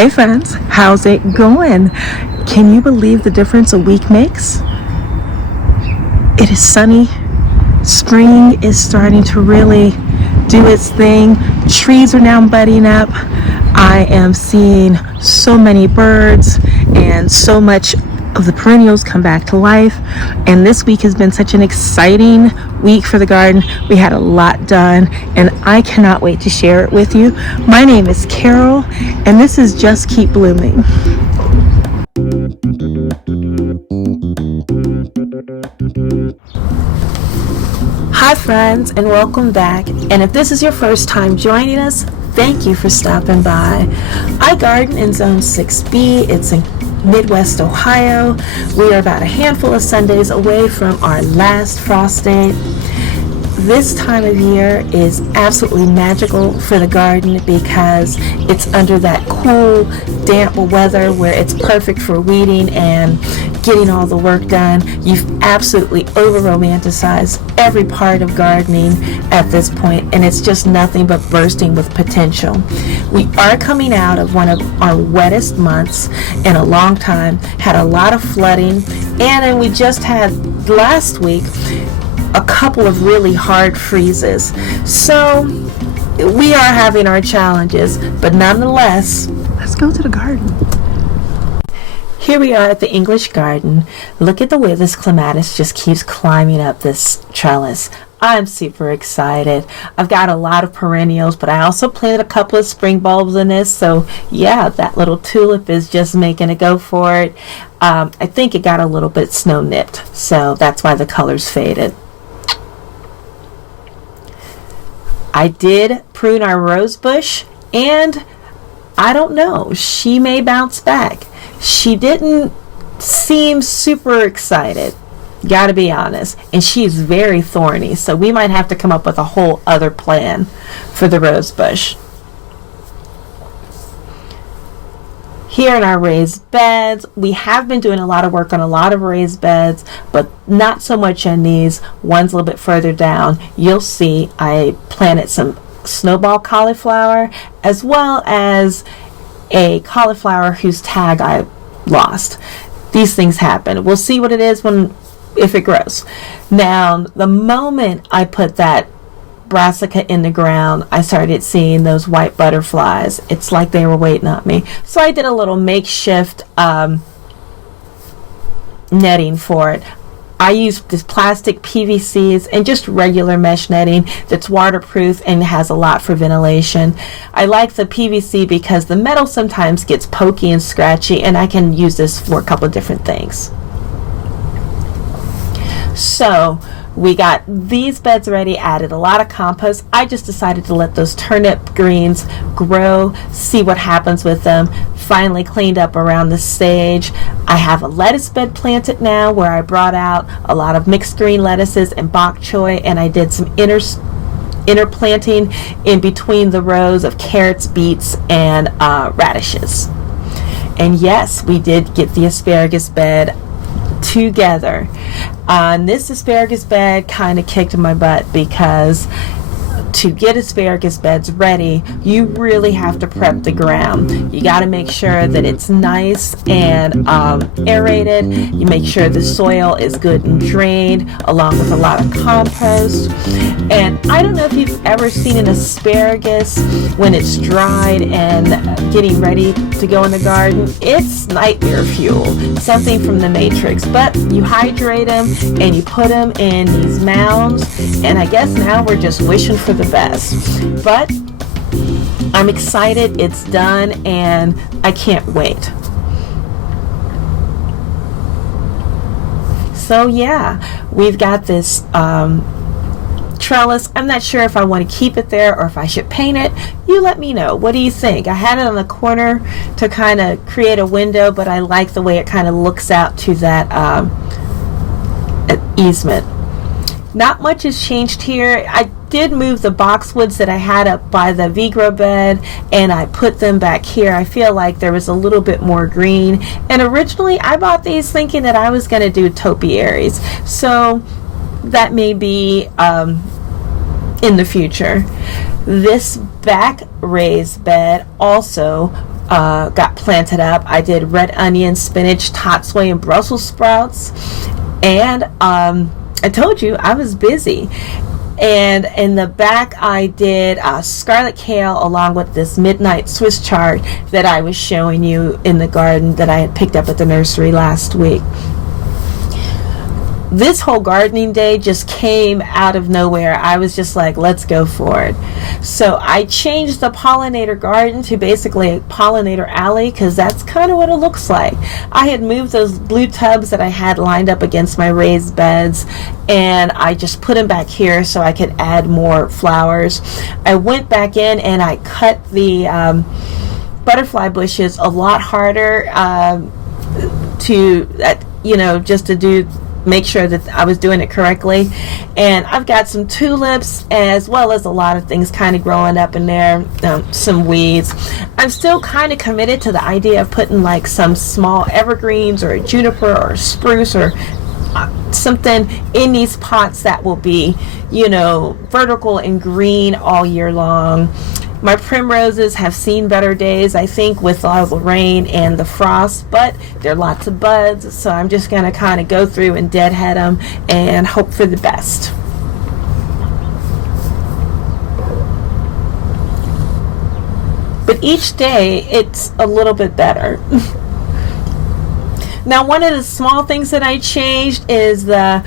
Hey friends, how's it going? Can you believe the difference a week makes? It is sunny. Spring is starting to really do its thing. Trees are now budding up. I am seeing so many birds and so much of the perennials come back to life. And this week has been such an exciting week for the garden. We had a lot done and I cannot wait to share it with you. My name is Carol and this is Just Keep Blooming. Hi friends, and welcome back. And if this is your first time joining us, thank you for stopping by. I garden in Zone 6B. It's in Midwest Ohio. We are about a handful of Sundays away from our last frost day. This time of year is absolutely magical for the garden because it's under that cool, damp weather where it's perfect for weeding and getting all the work done. You've absolutely over-romanticized every part of gardening at this point, and it's just nothing but bursting with potential. We are coming out of one of our wettest months in a long time, had a lot of flooding, and then we just had last week a couple of really hard freezes. So we are having our challenges, but nonetheless, let's go to the garden. Here we are at the English garden. Look at the way this clematis just keeps climbing up this trellis. I'm super excited. I've got a lot of perennials, but I also planted a couple of spring bulbs in this. So yeah, that little tulip is just making a go for it. I think it got a little bit snow nipped, so that's why the color's faded. I did prune our rose bush, and I don't know, she may bounce back. She didn't seem super excited, gotta be honest, and she's very thorny, so we might have to come up with a whole other plan for the rose bush. Here in our raised beds, we have been doing a lot of work on a lot of raised beds, but not so much on these. One's a little bit further down. You'll see I planted some snowball cauliflower as well as a cauliflower whose tag I lost. These things happen. We'll see what it is if it grows. Now, the moment I put that brassica in the ground, I started seeing those white butterflies. It's like they were waiting on me. So I did a little makeshift netting for it. I used this plastic PVCs and just regular mesh netting that's waterproof and has a lot for ventilation. I like the PVC because the metal sometimes gets pokey and scratchy, and I can use this for a couple of different things. So we got these beds ready, added a lot of compost. I just decided to let those turnip greens grow, see what happens with them. Finally cleaned up around the sage. I have a lettuce bed planted now where I brought out a lot of mixed green lettuces and bok choy, and I did some inner planting in between the rows of carrots, beets, and radishes. And yes, we did get the asparagus bed together. This asparagus bed kind of kicked my butt because to get asparagus beds ready, you really have to prep the ground. You got to make sure that it's nice and aerated. You make sure the soil is good and drained, along with a lot of compost. And I don't know if you've ever seen an asparagus when it's dried and getting ready to go in the garden. It's nightmare fuel, something from the Matrix. But you hydrate them and you put them in these mounds, and I guess now we're just wishing for the best. But I'm excited it's done and I can't wait. So yeah, we've got this trellis. I'm not sure if I want to keep it there or if I should paint it. You let me know. What do you think? I had it on the corner to kind of create a window, but I like the way it kind of looks out to that easement. Not much has changed here. I did move the boxwoods that I had up by the Vigro bed and I put them back here. I feel like there was a little bit more green, and originally I bought these thinking that I was going to do topiaries, so that may be in the future. This back raised bed also got planted up. I did red onion, spinach, totsway, and Brussels sprouts. And I told you I was busy. And in the back, I did scarlet kale along with this midnight Swiss chard that I was showing you in the garden that I had picked up at the nursery last week. This whole gardening day just came out of nowhere. I was just like, let's go for it. So I changed the pollinator garden to basically a pollinator alley, because that's kind of what it looks like. I had moved those blue tubs that I had lined up against my raised beds, and I just put them back here so I could add more flowers. I went back in and I cut the butterfly bushes a lot harder just to make sure that I was doing it correctly. And I've got some tulips as well as a lot of things kind of growing up in there, some weeds. I'm still kind of committed to the idea of putting like some small evergreens or a juniper or a spruce or something in these pots that will be, vertical and green all year long. My primroses have seen better days, I think, with all the rain and the frost, but there are lots of buds, so I'm just going to kind of go through and deadhead them and hope for the best. But each day, it's a little bit better. Now, one of the small things that I changed is the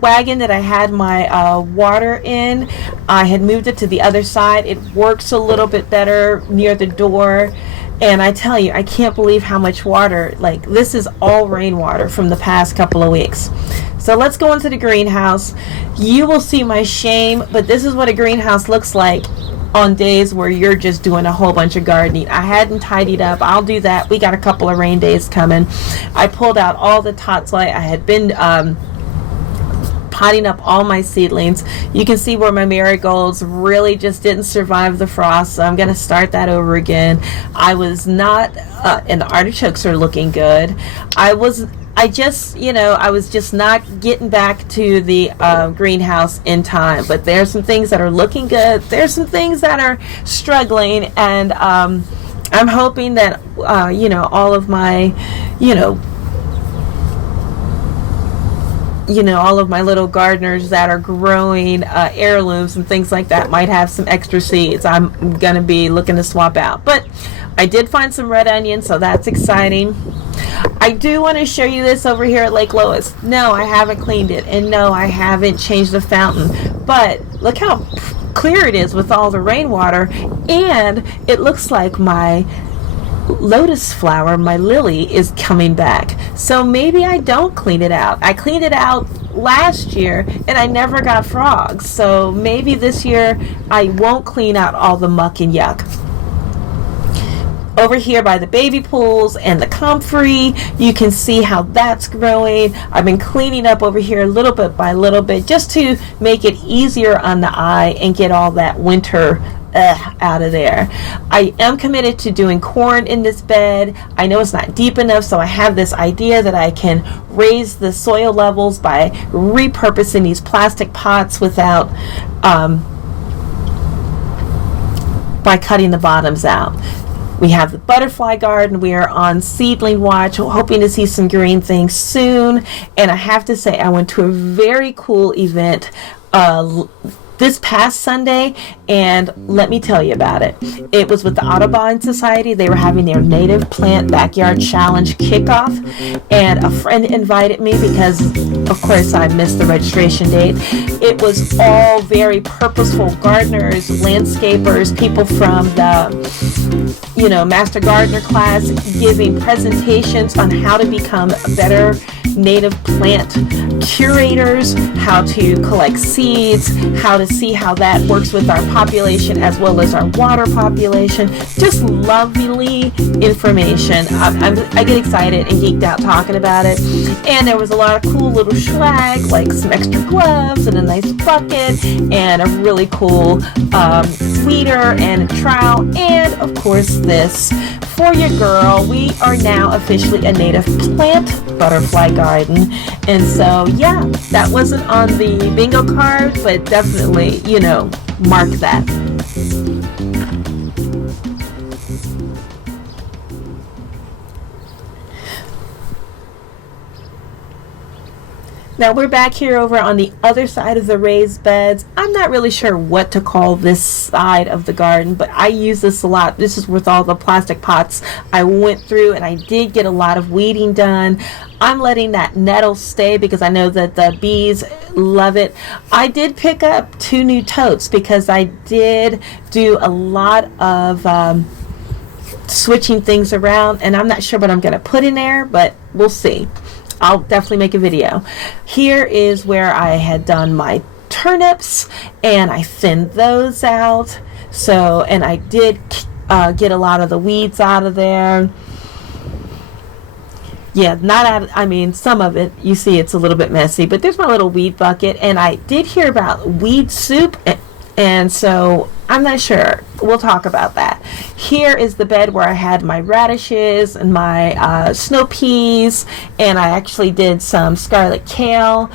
wagon that I had my water in. I had moved it to the other side. It works a little bit better near the door. And I tell you, I can't believe how much water, this is all rainwater from the past couple of weeks. So let's go into the greenhouse. You will see my shame, but this is what a greenhouse looks like on days where you're just doing a whole bunch of gardening. I hadn't tidied up. I'll do that. We got a couple of rain days coming. I pulled out all the totsway. I had been potting up all my seedlings. You can see where my marigolds really just didn't survive the frost, so I'm going to start that over again. I was not, and the artichokes are looking good. I was just not getting back to the greenhouse in time, but there's some things that are looking good. There's some things that are struggling, and I'm hoping that, all of my, all of my little gardeners that are growing heirlooms and things like that might have some extra seeds I'm going to be looking to swap out. But I did find some red onion, so that's exciting. I do want to show you this over here at Lake Lois. No, I haven't cleaned it, and no, I haven't changed the fountain. But look how clear it is with all the rainwater, and it looks like my lotus flower, my lily, is coming back. So maybe I don't clean it out. I cleaned it out last year and I never got frogs. So maybe this year I won't clean out all the muck and yuck. Over here by the baby pools and the comfrey, you can see how that's growing. I've been cleaning up over here little bit by little bit just to make it easier on the eye and get all that winter out of there. I am committed to doing corn in this bed. I know it's not deep enough, so I have this idea that I can raise the soil levels by repurposing these plastic pots without by cutting the bottoms out. We have the butterfly garden. We are on seedling watch, hoping to see some green things soon. And I have to say, I went to a very cool event this past Sunday, and let me tell you about it. It was with the Audubon Society. They were having their Native Plant Backyard Challenge kickoff, and a friend invited me because, of course, I missed the registration date. It was all very purposeful gardeners, landscapers, people from the, Master Gardener class giving presentations on how to become better native plant curators, how to collect seeds, how to see how that works with our population as well as our water population. Just lovely information. I get excited and geeked out talking about it. And there was a lot of cool little swag, like some extra gloves and a nice bucket and a really cool weeder and a trowel, and of course this for your girl. We are now officially a native plant butterfly garden. And so, yeah, that wasn't on the bingo card, but definitely, mark that. Now we're back here over on the other side of the raised beds. I'm not really sure what to call this side of the garden, but I use this a lot. This is with all the plastic pots I went through, and I did get a lot of weeding done. I'm letting that nettle stay because I know that the bees love it. I did pick up 2 new totes because I did do a lot of switching things around, and I'm not sure what I'm going to put in there, but we'll see. I'll definitely make a video. Here is where I had done my turnips, and I thinned those out. So, and I did get a lot of the weeds out of there. Yeah, not out. I mean, some of it, you see it's a little bit messy, but there's my little weed bucket. And I did hear about weed soup, and so I'm not sure. We'll talk about that. Here is the bed where I had my radishes and my snow peas, and I actually did some scarlet kale,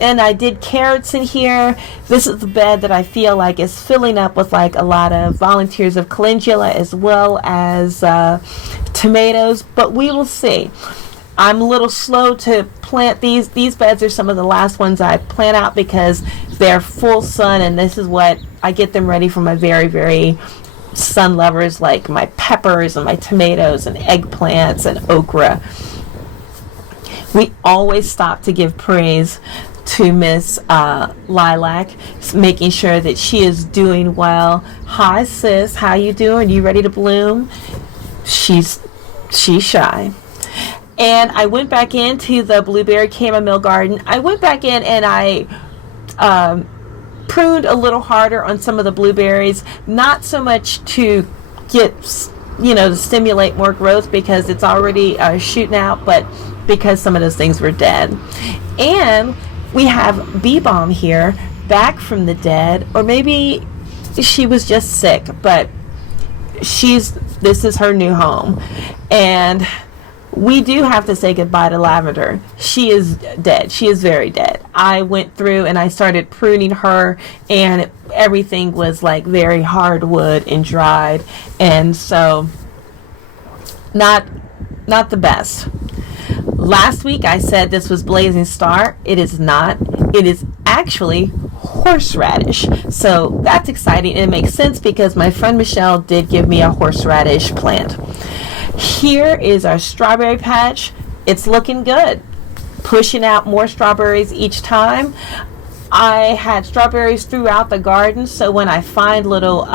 and I did carrots in here. This is the bed that I feel like is filling up with like a lot of volunteers of calendula as well as tomatoes, but we will see. I'm a little slow to plant these. These beds are some of the last ones I plant out because they're full sun, and this is what I get them ready for my very, very sun lovers like my peppers and my tomatoes and eggplants and okra. We always stop to give praise to Miss Lilac, making sure that she is doing well. Hi sis, how you doing? You ready to bloom? She's shy. And I went back into the blueberry chamomile garden. I went back in and I pruned a little harder on some of the blueberries, not so much to get, to stimulate more growth because it's already shooting out, but because some of those things were dead. And we have Bee Balm here, back from the dead, or maybe she was just sick, but this is her new home. And we do have to say goodbye to Lavender. She is dead. She is very dead. I went through and I started pruning her, and everything was like very hardwood and dried, and so not the best. Last week I said this was Blazing Star. It is not. It is actually horseradish. So that's exciting. It makes sense because my friend Michelle did give me a horseradish plant. Here is our strawberry patch. It's looking good. Pushing out more strawberries each time. I had strawberries throughout the garden, so when I find little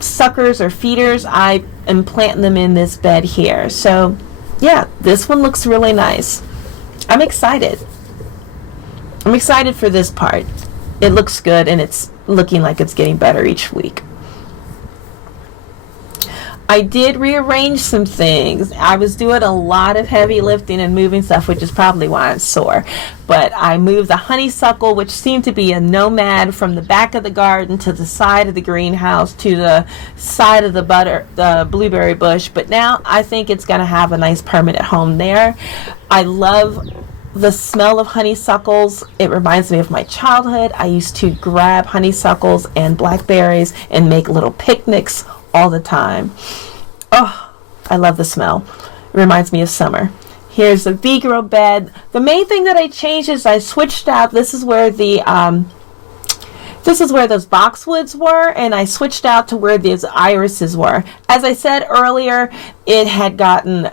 suckers or feeders, I am planting them in this bed here. So yeah, this one looks really nice. I'm excited. I'm excited for this part. It looks good, and it's looking like it's getting better each week. I did rearrange some things. I was doing a lot of heavy lifting and moving stuff, which is probably why I'm sore. But I moved the honeysuckle, which seemed to be a nomad, from the back of the garden to the side of the greenhouse to the side of the blueberry bush. But now I think it's going to have a nice permanent home there. I love the smell of honeysuckles. It reminds me of my childhood. I used to grab honeysuckles and blackberries and make little picnics all the time. Oh, I love the smell. It reminds me of summer. Here's the bee girl bed. The main thing that I changed is I switched out. This is where those boxwoods were, and I switched out to where these irises were. As I said earlier, it had gotten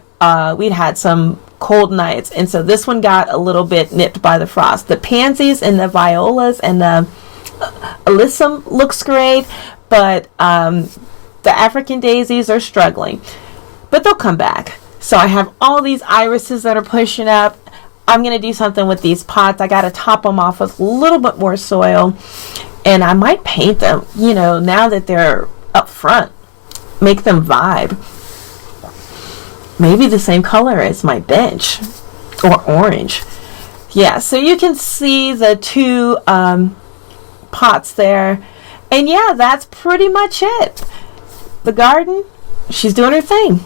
we'd had some cold nights, and so this one got a little bit nipped by the frost. The pansies and the violas and the alyssum looks great, but the African daisies are struggling, but they'll come back. So I have all these irises that are pushing up. I'm going to do something with these pots. I got to top them off with a little bit more soil, and I might paint them, now that they're up front. Make them vibe. Maybe the same color as my bench, or orange. Yeah, so you can see the 2 pots there. And yeah, that's pretty much it. The garden, she's doing her thing.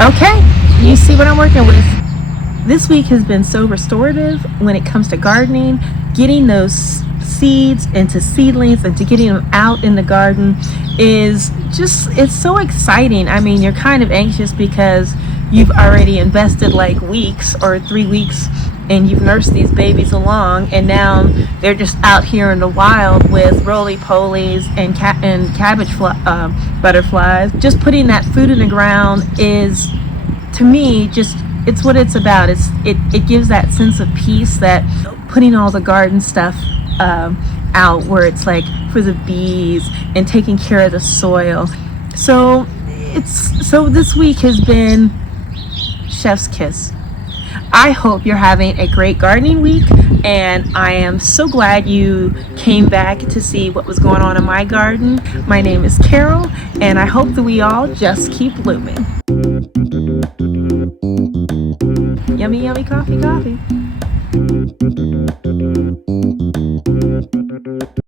Okay, you see what I'm working with. This week has been so restorative when it comes to gardening, getting those seeds into seedlings and to getting them out in the garden is just, it's so exciting. I mean, you're kind of anxious because you've already invested like weeks or 3 weeks and you've nursed these babies along, and now they're just out here in the wild with roly-polies and cabbage butterflies. Just putting that food in the ground is, to me, just, it's what it's about. It gives that sense of peace, that putting all the garden stuff out where it's like for the bees and taking care of the soil. So this week has been chef's kiss. I hope you're having a great gardening week, and I am so glad you came back to see what was going on in my garden. My name is Carol, and I hope that we all just keep blooming. Yummy, yummy coffee, coffee.